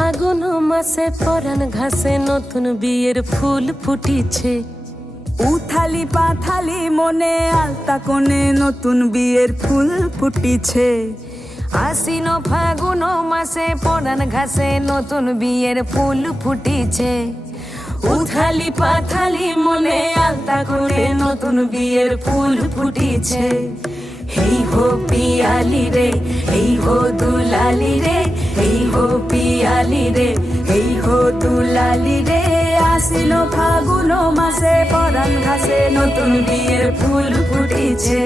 ফাগুন মাসে পরাণ ঘাসে নতুন বিয়ের ফুল ফুটিছে। উথালি পাথালি মনে আলতা কোণে নতুন বিয়ের ফুল ফুটিছে। আশ্বিন ফাগুন মাসে পরাণ ঘাসে নতুন বিয়ের ফুল ফুটিছে। উথালি পাথালি মনে আলতা কোণে নতুন বিয়ের ফুল ফুটিছে। হেই হো পিয়ালি রে, হেই হো দুলালি রে, হেই হো পিয়ালি রে, হেই হো দুলালি রে। আশ্বিন ফাগুন মাসে পরাণ ঘাসে নতুন বিয়ের ফুল ফুটিছে।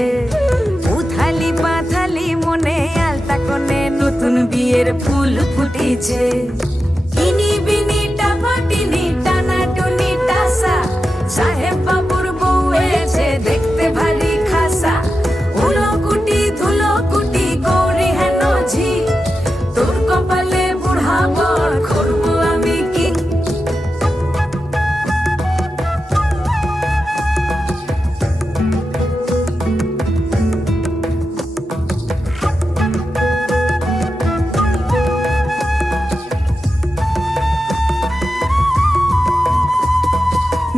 উথালি পাথালি মনে আলতা কোণে নতুন বিয়ের ফুল ফুটিছে। ইনি বিনি টাপাটিনি টানা টুনি টাসা, সাহেব বাবুর বউ এসে দেখতে ভারী খাসা। উলো কুটি ধুলো কুটি গৌরী হেন ঝি, তোর কপালে বুড়া বর করবো আমি কি।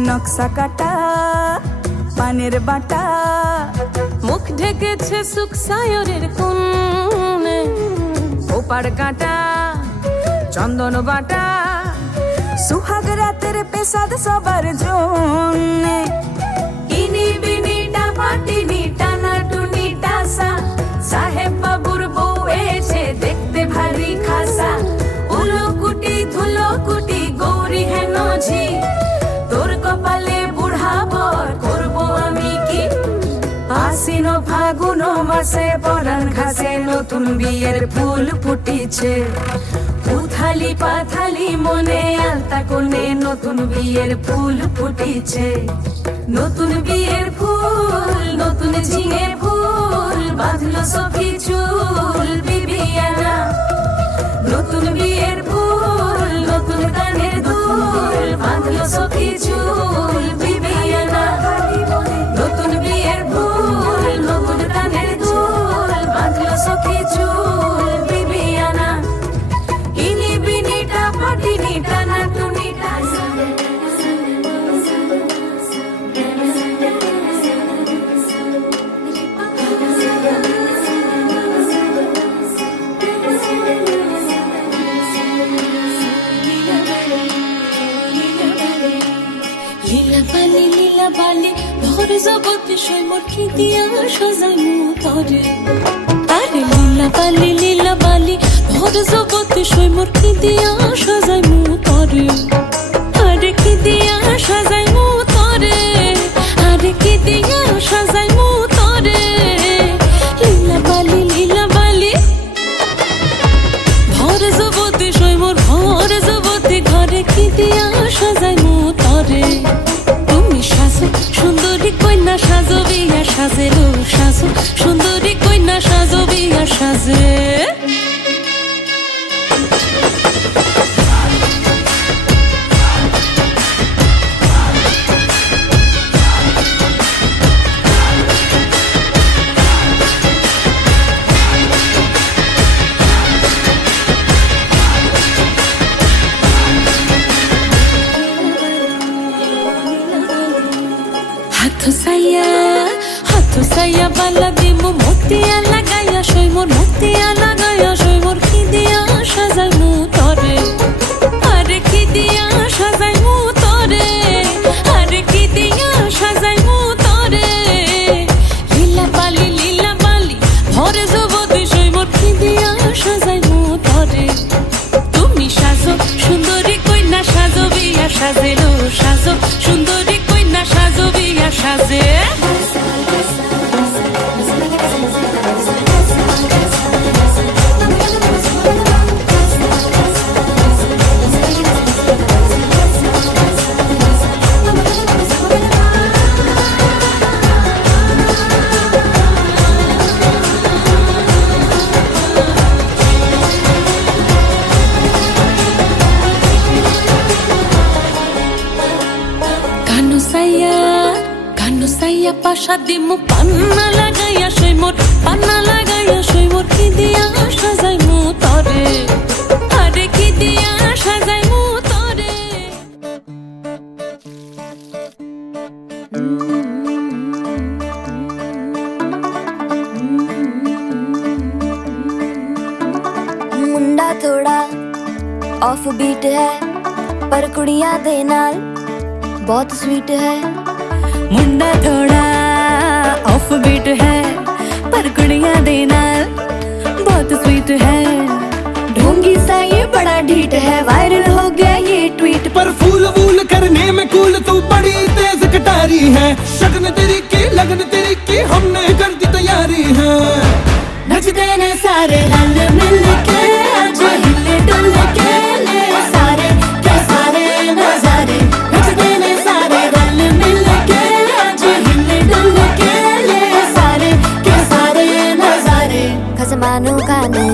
নকশা কাটা পানের বাটা, মুখ ঢেকেছে সুখ সায়রের কোণে। ওপার কাটা চন্দন বাটা, সুহাগ রাতের পেশাদ সবার জন্যে। ইনি বিনি টাপাটিনি টানা টুনি টাসা, সাহেব বাবুর বউ এসে দেখতে ভারী খাসা। উলো কুটি ধুলো কুটি গৌরী হেন ঝি, তোর কপালে বুড়া বর করবো আমি কি। আশ্বিন ফাগুন মাসে পরাণ ঘাসে নতুন বিয়ের ফুল ফুটিছে। উথালি পাথালি মনে আলতা কোণে নতুন বিয়ের ফুল ফুটিছে। নতুন বিয়ের ফুল নতুন ঝিঙে ফুল, বাঁধলো সখী চুল বিবিয়ানা। নতুন বিয়ের ফুল নতুন কানের দুল, বাঁধলো সখী চুল বিবিয়ানা। নতুন বিয়ের ফুল নতুন কানের দুল, বাঁধলো সখী চুল বিবিয়ানা। ইনি বিনি টাপাটিনি টানা টুনি টাসা। লীলা বালি ভর জগৎ সৈমর কি দিয়া সাজাই মুতরে। আরে লীলা বালি ভর জগৎ সৈমর কি দিয়া সাজাই মুতরে। আরে কি দিয়া সাজাই মুতরে, আরে কি দিয়া সাজাই মুতরে। লীলা বালি ভর জগৎ সৈমর ভর জগৎ ঘরে কি দিয়া সাজাই মুতরে। তুমি সাজো সুন্দরী কন্যা সাজো বিয়া সাজে গো, সাজো সুন্দরী কন্যা সাজো বিয়া সাজে। হাথ সাইয়া বালা দিমু মতিয়া লাগাইয়া সৈমর, মতিয়া লাগাইয়া সৈমর কি দিয়া সাজাই মুতরে। আরে কি দিয়া সাজাই মুতরে, আরে কি দিয়া সাজাই মুতরে। লীলা বালি ভরে জগৎ সৈমর কি দিয়া সাজাই মুতরে। তুমি সাজো সুন্দরী কন্যা সাজো বিয়া সাজে গো, সাজো সুন্দরী কন্যা সাজো বিয়া সাজে। কানো সাইয়া পাশা দিমু পান্না লাগাইয়া সৈমর, পান্না লাগাইয়া সৈমর কি দিয়া সাজাই মুতরে। আরে কি দিয়া ऑफ बीट है पर कुड़ियां दे नाल बहुत स्वीट है। मुंडा थोड़ा ऑफ बीट है पर कुड़ियां दे नाल बहुत स्वीट है। ढोंगी सा ये बड़ा ढीठ है, वायरल हो गया ये ट्वीट। पर फूल वूल करने में कूल तू बड़ी तेज कटारी है। शगन तेरी की लगन तेरी की हमने कर दी तैयारी है। नचते ने सारे रल मिल के आज हिले डुल के ले सारे के सारे नजारे। नचते ने सारे रल मिल के आज हिले डुल के ले सारे के सारे नजारे। खसमानू खाने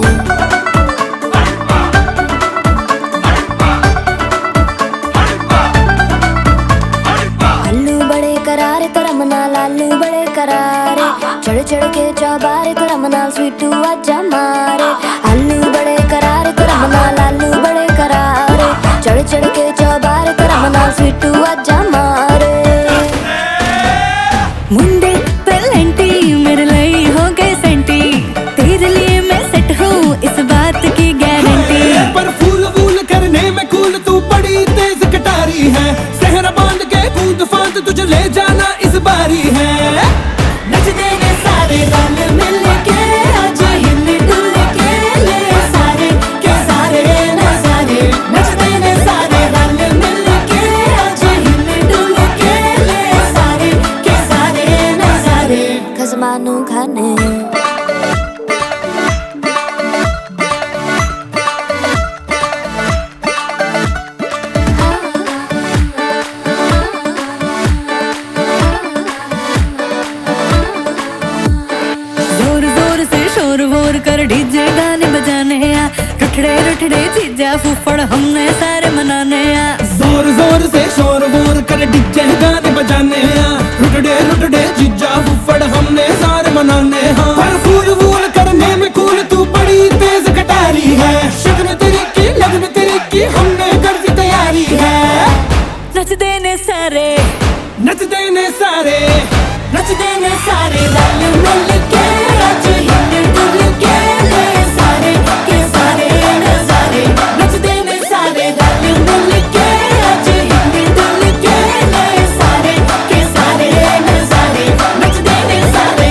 करारे तरम नाल आलू बड़े करारे। चढ़ चढ़ के चौबारे तरम नाल स्वीटू आजा मारे। आलू बड़े करारे तरम नाल आलू बड़े करारे। चढ़ चढ़ के चौबारे तरम नाल स्वीटू आजा मारे। मुंडे पेलेंटी मेरे लिए हो गए सेंटी, तेरे लिए मैं सेट हूँ इस बात की गारंटी। पर फूल वूल करने में कूल तू बड़ी तेज कटारी है। सहरा बांध के कूद फांद तुझे ले जाना इस बारी है। नचते ने सारे रल मिल के आज हिले डुल के ले सारे के सारे नजारे। नचते ने सारे रल मिल के आज हिले डुल के ले सारे के सारे नजारे। खसमानू खाने कर डीजे गाने बजाने आ। रुठड़े रुठड़े चीजा फूफड़ हमने सारे मनाने आ। जोर जोर से शोर वोर कर डीजे गाने बजाने आ। रुटड़े रुटड़े जीजा फुफड़ हमने सारे मनाने हाँ। पर फूल वूल करने में कूल तू बड़ी तेज कटारी है। शगन तेरी की लगन तेरी की हमने कर दी तैयारी है। नचते ने सारे नचते ने सारे नचते ने सारे रल मिल के आज हिले डुल के ले सारे के सारे नजारे। नचते ने सारे रल मिल के आज हिले डुल के ले सारे के सारे नजारे। नचते ने सारे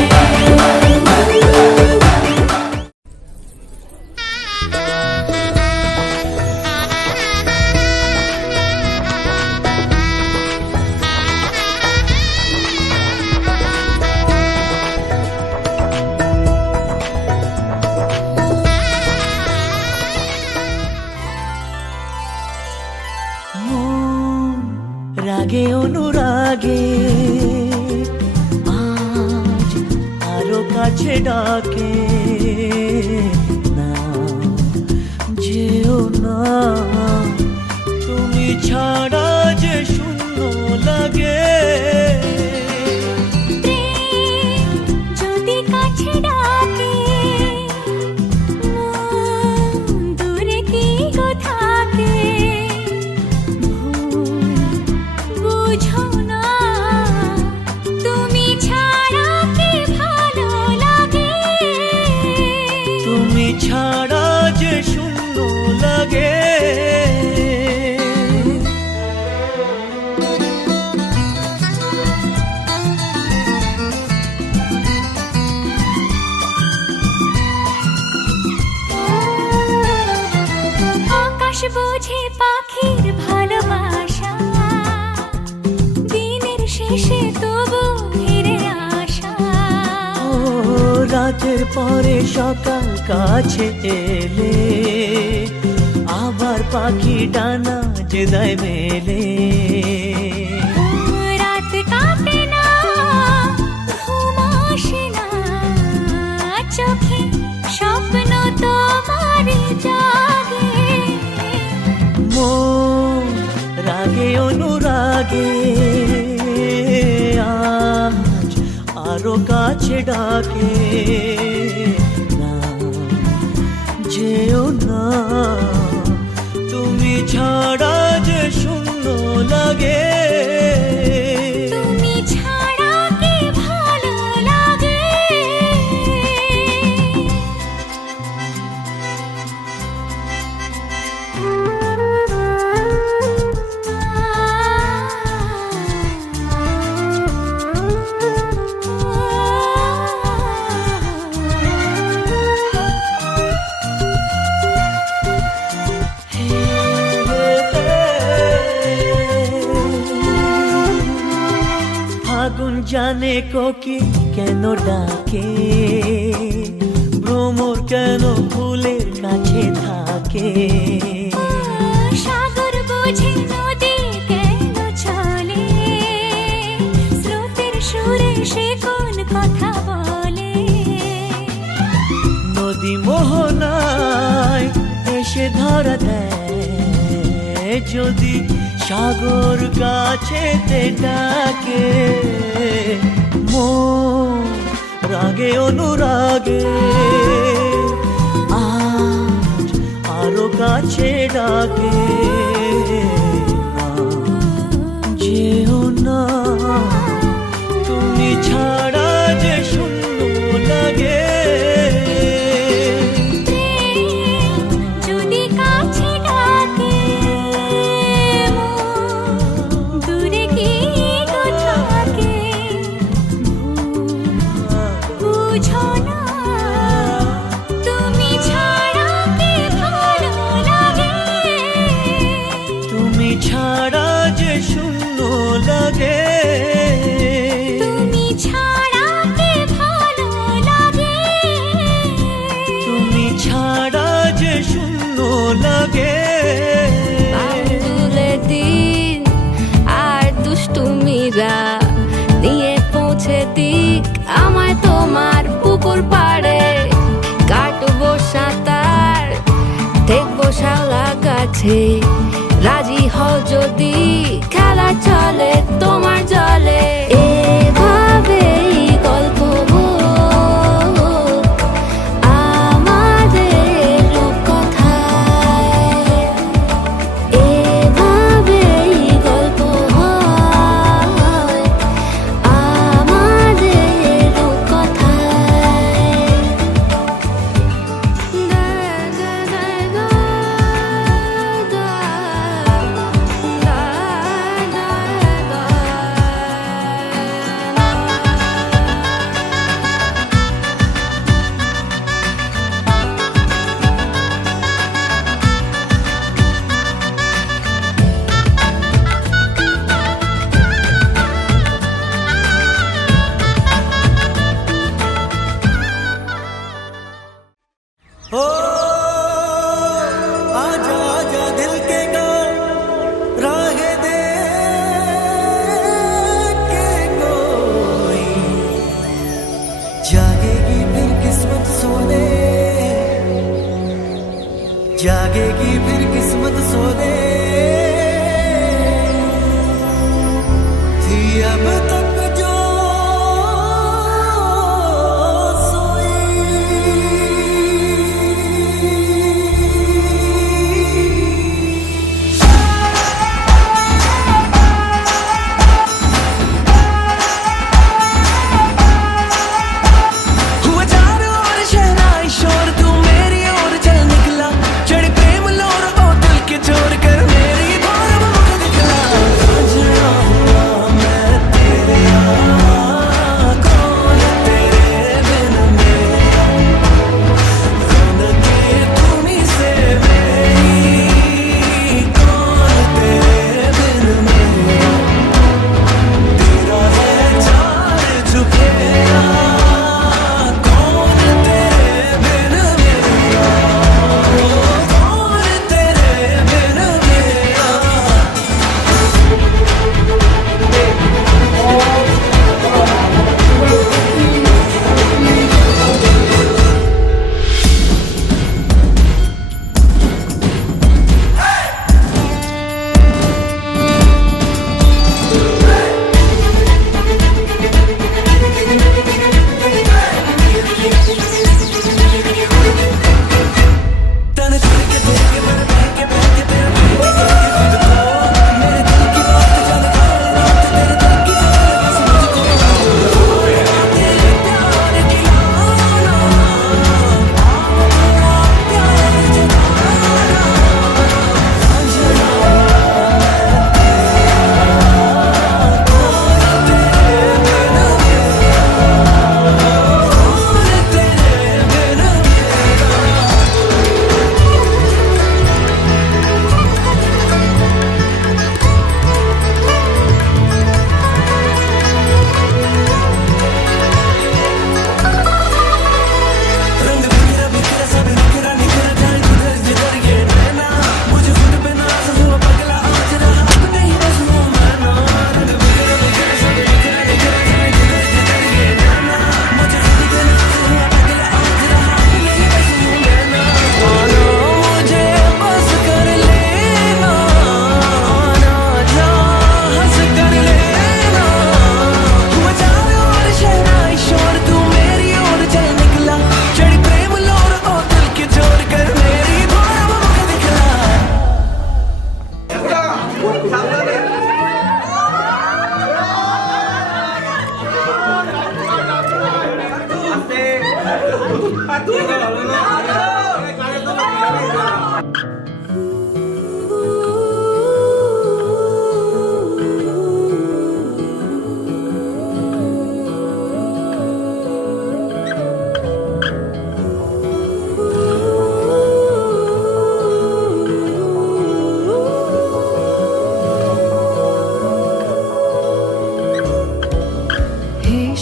রাগে অনুরাগে আজ আরো কাছে ডাকে না যেও না তুমি ছাড়া যে শূন্য লাগে। যদি কাছে ডাকে দূরে কি গো থাকে বুঝো না তুমি ছাড়া কি ভালো লাগে। তুমি ছাড়া যে শূন্য লাগে। আকাশ বোঝে পাখির ভালোবাসা, দিনের শেষে তবু ফিরে আসা। ও রাতের পরে সকাল কাছে এলে আবার পাখি ডানা যে দেয় মেলে। রাত কাটে না ঘুম আসে না চোখে স্বপ্ন তোমার জাগে। মন রাগে অনুরাগে আজ আরো কাছে ডাকে না যেও না তুমি ছাড়া যে শূন্য লাগে। তুমি ছাড়া কি ভালো লাগে। জানে কোকিল কেন ডাকে, ভ্রমর কেন ফুলের কাছে থাকে। সাগর বোঝে নদী কেন চলে, স্রোতের সুরে সে কোন কথা বলে। নদী মোহনায় এসে ধরা দেয়, যদি সাগর কাছেতে ডাকে। মন রাগে অনুরাগে আজ আরো কাছে ডাকে। যেও না তুমি ছাড়া যে শূন্য লাগে। যদি কাছে ডাকে দূরে কি গো থাকে, বুঝো না তুমি ছাড়া কি ভালো লাগে। তুমি ছাড়া যে শূন্য লাগে। তুমি ছাড়া কি ভালো লাগে। তুমি ছাড়া যে শূন্য লাগে। তুলে দিন আর দুষ্টুমিরা নিয়ে পৌঁছে দিক আমায় তোমার পুকুর পাড়ে। কাটবো সাঁতার দেখবো শাওলা গাছে, রাজি হও যদি খেলা চলে তোমার জলে। এভাবেই গল্প হোক আমাদের রূপকথায়, এভাবেই গল্প হয় আমাদের রূপকথায়। ओ आजा आजा दिल के गाँव, राह दे के कोई जागेगी फिर किस्मत सोने, जागेगी फिर किस्मत सोने। थी अब तक जो हुआ चारों ओर शहनाई शोर, तू मेरी ओर चल निकला, चढ़ प्रेम लोर ओ दिल के चोर कर হে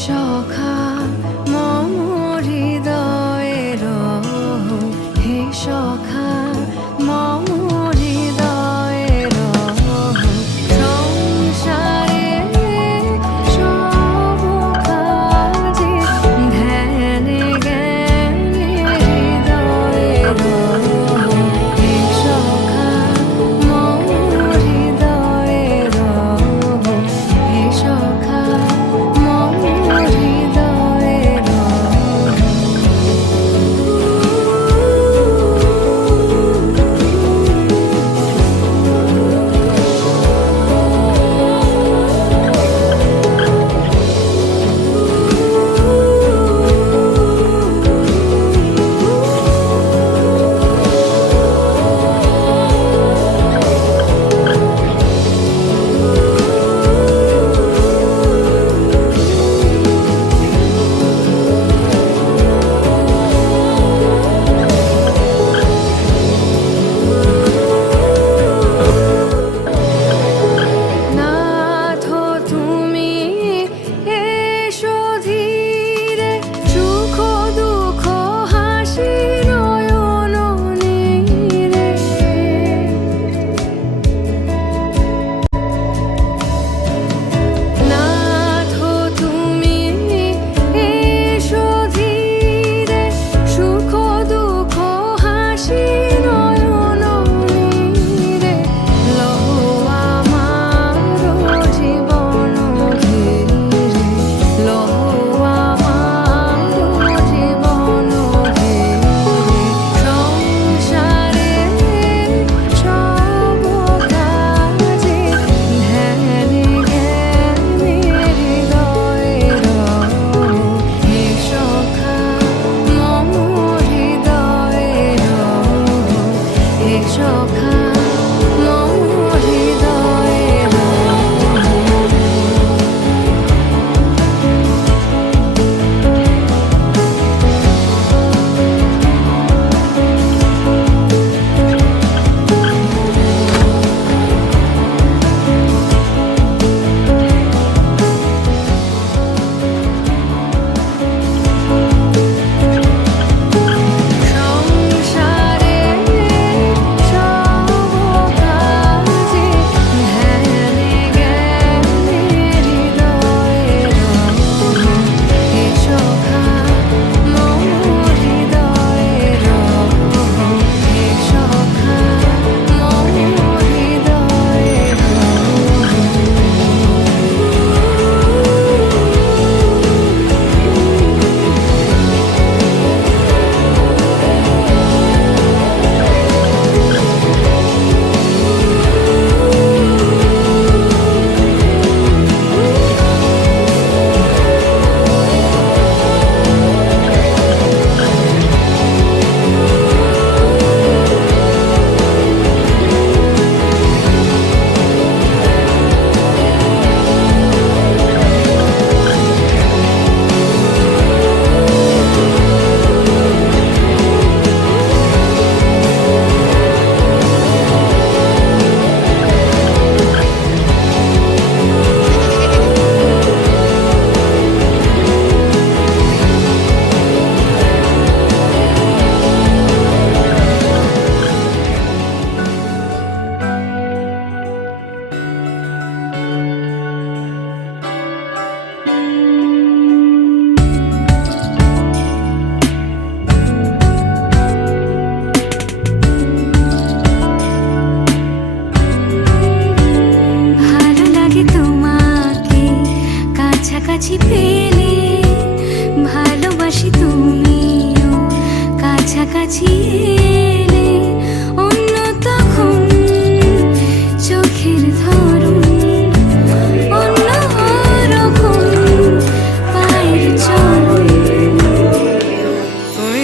সখা মম হৃদয়ের, হে সখা মম হৃদয়ের, সংসারে সব কাজে ধ্যানে জ্ঞানে হৃদয়ের, হে সখা মম হৃদয়ের, হে সখা মম হৃদয়ের। নাথ তুমি এসো ধীরে, সুখ দুঃখ হাসি নয়ন নীরে। নাথ তুমি এসো ধীরে, সুখ দুঃখ হাসি নয়ন নীরে। লহো আমার জীবন ঘিরে, লহো আমার জীবন ঘিরে, সংসারে সব কাজে ধ্যানে জ্ঞানে হৃদয়ের, হে সখা মম হৃদয়ের, হে সখা মম হৃদয়ের। সংসারে সব কাজে ধ্যানে জ্ঞানে হৃদয়ের, হে সখা মম হৃদয়ের, হে সখা মম হৃদয়ের। ভালো লাগে তোমাকে কাছাকাছি পেলে, ভালোবাসি তুমিও কাছাকাছি এলে। অন্য তখন চোখের ধরন অন্য রকম, পায়ের চলন। তুমি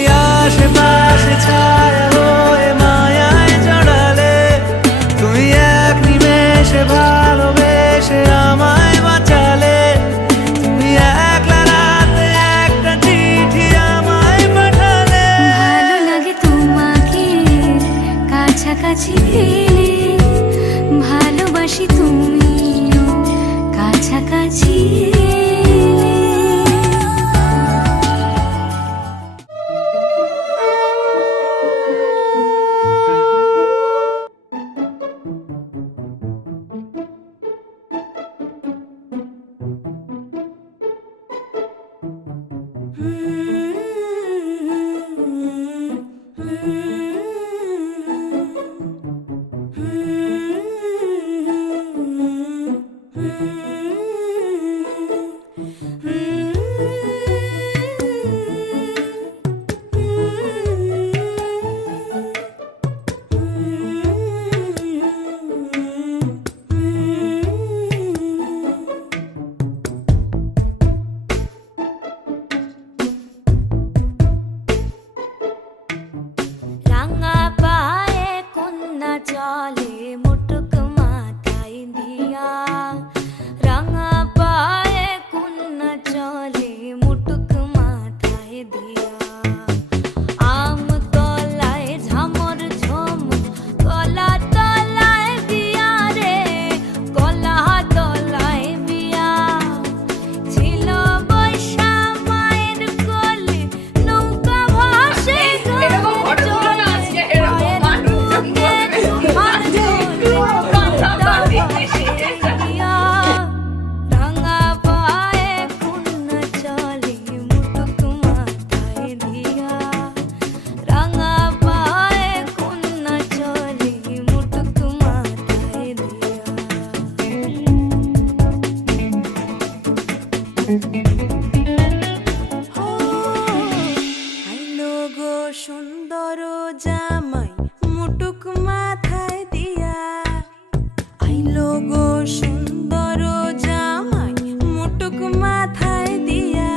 জামাই মুটুক মাথায় দিয়া আইলো গো সুন্দর জামাই মুটুক মাথায় দিয়া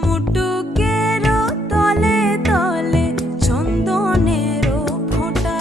মুটুকের তলে তলে চন্দনের ফোঁটা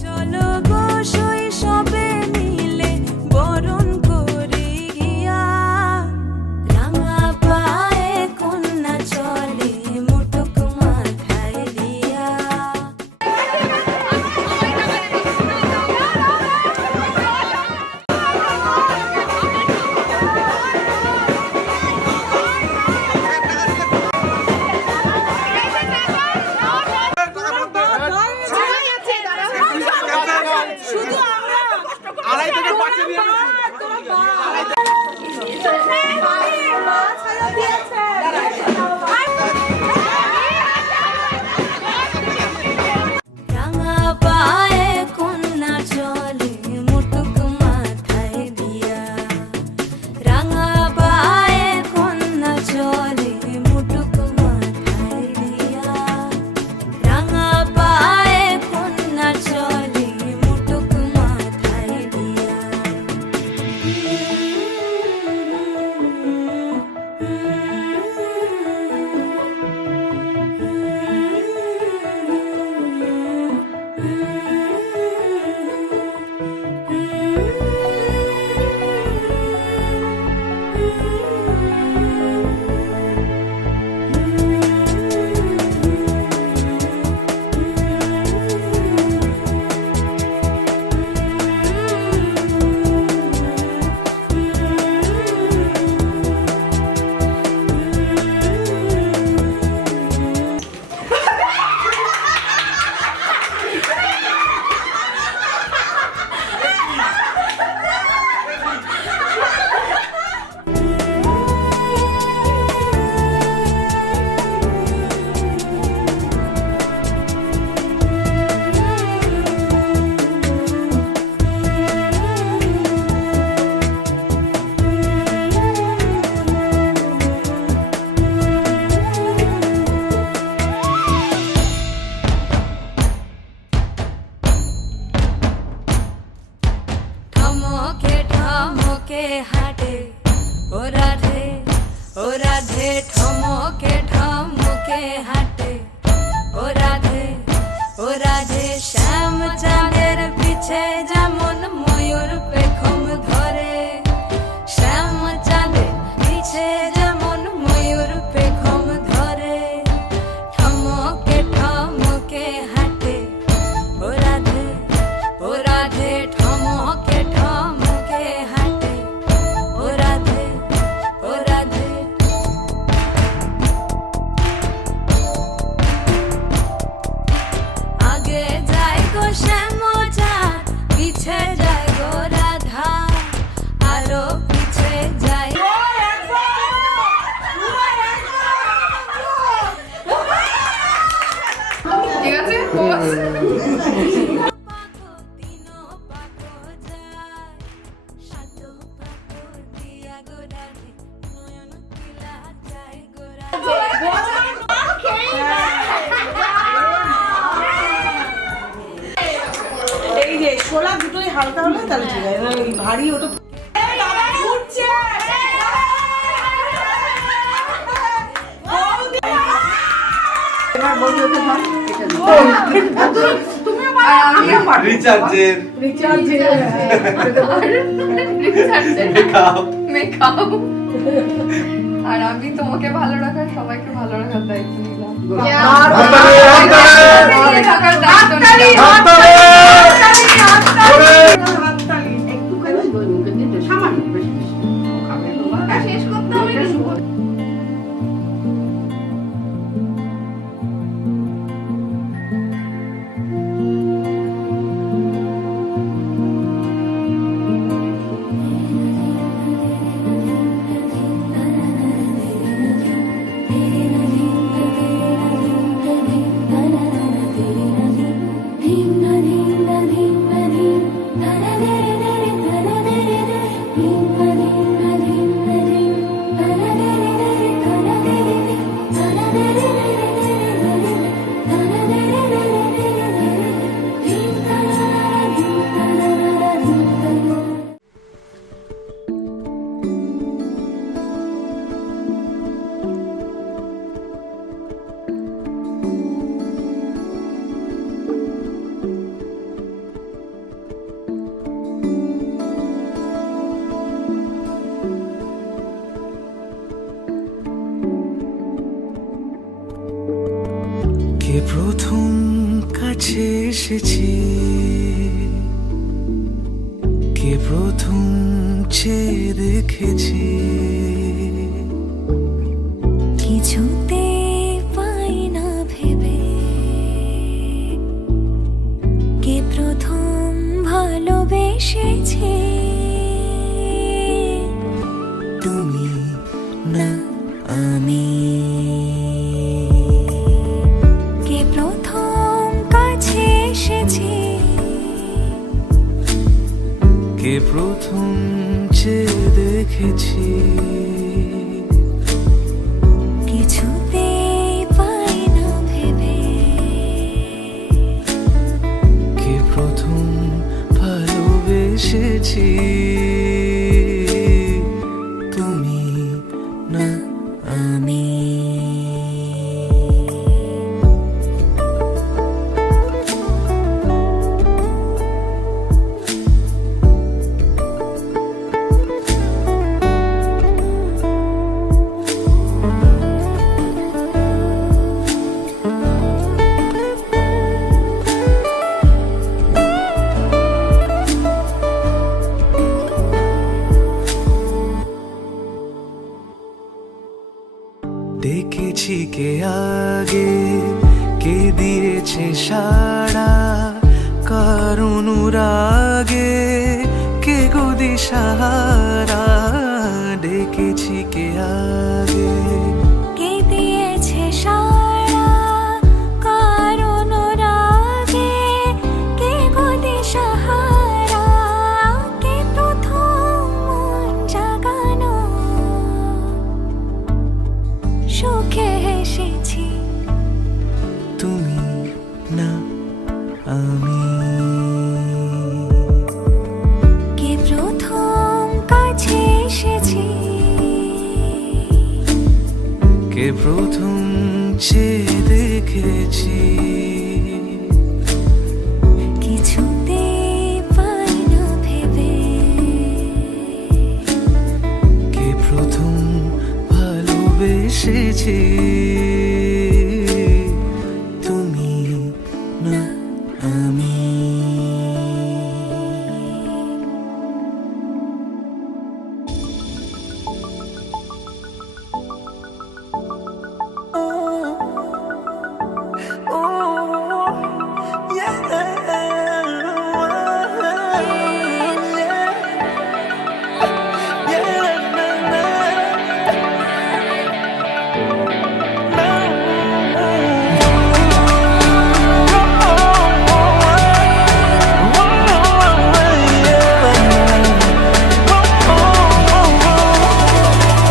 চলো গো শৈশবে মিলে বরণ করি গিয়া রাঙা পায়ে কন্যা চলে মুটুক মাথায় দিয়া রাঙা পায়ে কন্যা চলে মুটুক মাথায় দিয়া রাঙা পায়ে কন্যা চলে মুটুক মাথায় দিয়া রাঙা পায়ে কন্যা চলে মুটুক মাথায় দিয়া ঠমকে ঠমকে হাটে ও রাধে ঠমকে ঠমকে হাটে ও রাধে শ্যাম চাঁদের পিছে যেমন ময়ূর পেখম ধরে শ্যাম চাঁদের পিছে যেমন ময়ূর পেখম ধরে ঠমকে ঠমকে হাটে ও রাধে ঠমকে ঠমকে হাটে ও রাধে আগে যায় গো শ্যাম চাঁদ পিছে যায় গো রাধা আরো পিছে যায় তিনো পাখো যায় সাতো পাখো দিয়া গো রাধে নয়ন কিলা যায় গো এই যে ছোলা দুটোই হালকা হলে তাহলে ঠিক আছে এবার ওই ভারী ওটা এবার বলতে হতে ধর রিচার্জের মেকআপ আর আমি তোমাকে ভালো রাখার সবাইকে ভালো রাখার দায়িত্ব নিলাম থাকার দায়িত্ব নিলাম। শেষ করতে হবে কে প্রথম কাছে এসেছে, কে প্রথম চেয়ে দেখেছে, কিছুতে পাই না ভেবে, কে প্রথম ভালোবেসেছে, তুমি না আমি। কে প্রথম কাছে এসেছে, কে প্রথম চেয়ে দেখেছে, কিছুতে পাই না ভেবে, কে প্রথম ভালোবেসেছি, তুমি না আমি। দেখেছি কে আগে, কে দিয়েছে সাড়া, কার অনুরাগে কে গো দিশাহারা। ডেকেছি কে আগে, কে দিয়েছে সাড়া, কার অনুরাগে কে গো দিশাহারা, কে প্রথম মন জাগানো, সুখে হেসেছি, তুমি না আমি। কে প্রথম কাছে এসেছে, কে প্রথম চেয়ে দেখেছি, কিছুতে পাই না ভেবে, কে প্রথম ভালোবেসেছি, তুমি না আমি।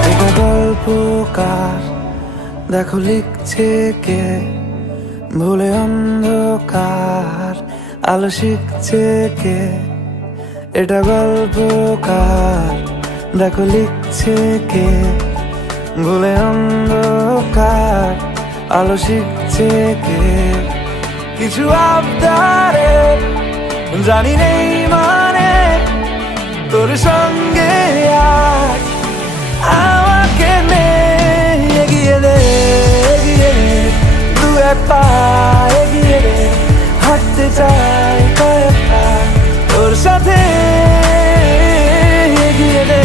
এটা গল্পকার, দেখো লিখছে কে, ভুলে অন্ধকার আলো শিখছে কে। এটা গল্পকার, দেখো লিখছে কে, ভুলে অন্ধকার আলো শিখছে কে। কিছু আবদারে জানি নেই মানে, তোর সঙ্গে আজ আমাকে নে, এগিয়ে দে এগিয়ে দে, দু এক পা এগিয়ে দে, হাঁটতে চাই কয়েক পা তোর সাথে, এগিয়ে দে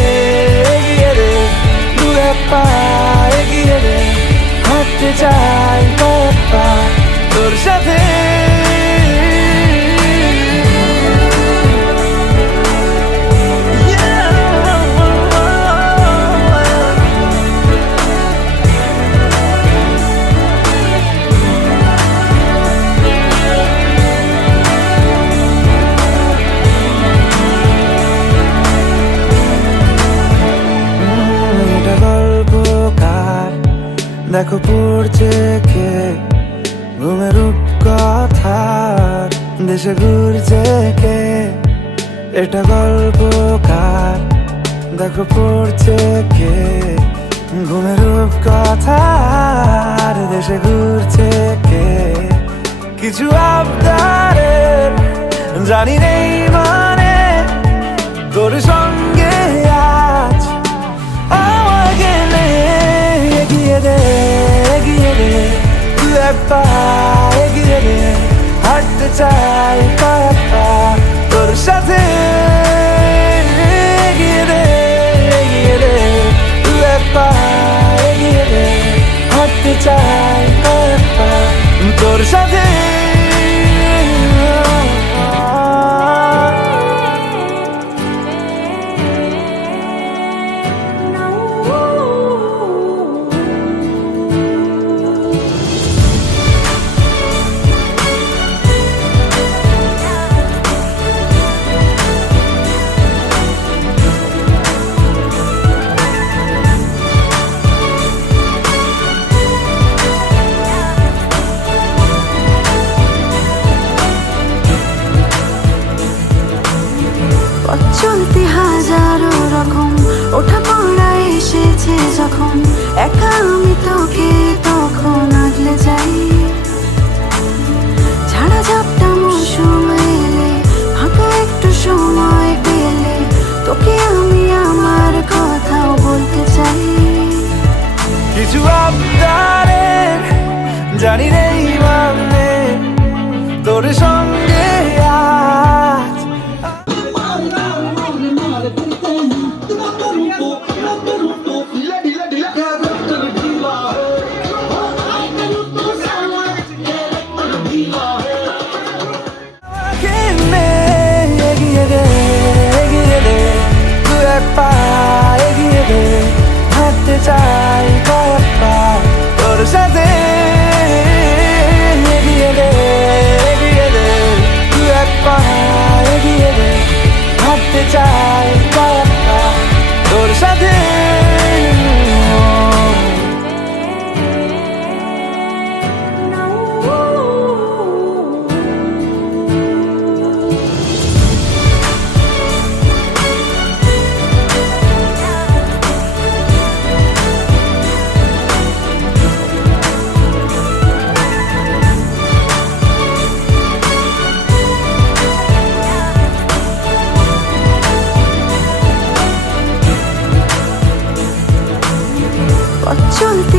এগিয়ে দে, দু এক পা এগিয়ে দে, হাঁটতে চাই কয়েক পা তোর সাথে। দেখো পড়ছে কে, ঘুমের রূপকথার দেশে ঘুরছে কে। এটা গল্পকার, দেখো পড়ছে কে, ঘুমের রূপকথার দেশে ঘুরছে কে। কিছু আবদারের জানি নেই মানে, তোর সঙ্গে আজ আমাকে নে, এগিয়ে দে এগিয়ে দে, দু এক পা হাঁটতে চাই পা পা তোর সাথে এগিয়ে রে এগিয়ে রে দু এক পা এগিয়ে রে হাঁটতে চাই পা পা তোর সাথে পথ চলতে হাজারো রকম ওঠা পড়া এসেছে যখন একা আমি তোকে তখন আগলে যাই ঝাড়া ঝাপটা মৌসুম এলে ফাঁকা একটু সময় পেলে তোকে আমি আমার কথাও বলতে চাই কিছু আবদারের জানি নেই মানে তোর সঙ্গে আজ এগিয়ে রে এগিয়ে রে দু এক পা এগিয়ে রে হাঁটতে চাই কয়েক পা তোর সাথে এগিয়ে রে এগিয়ে রে দু এক পা এগিয়ে রে হাঁটতে চাই কয়েক পা তোর সাথে পথ চলতে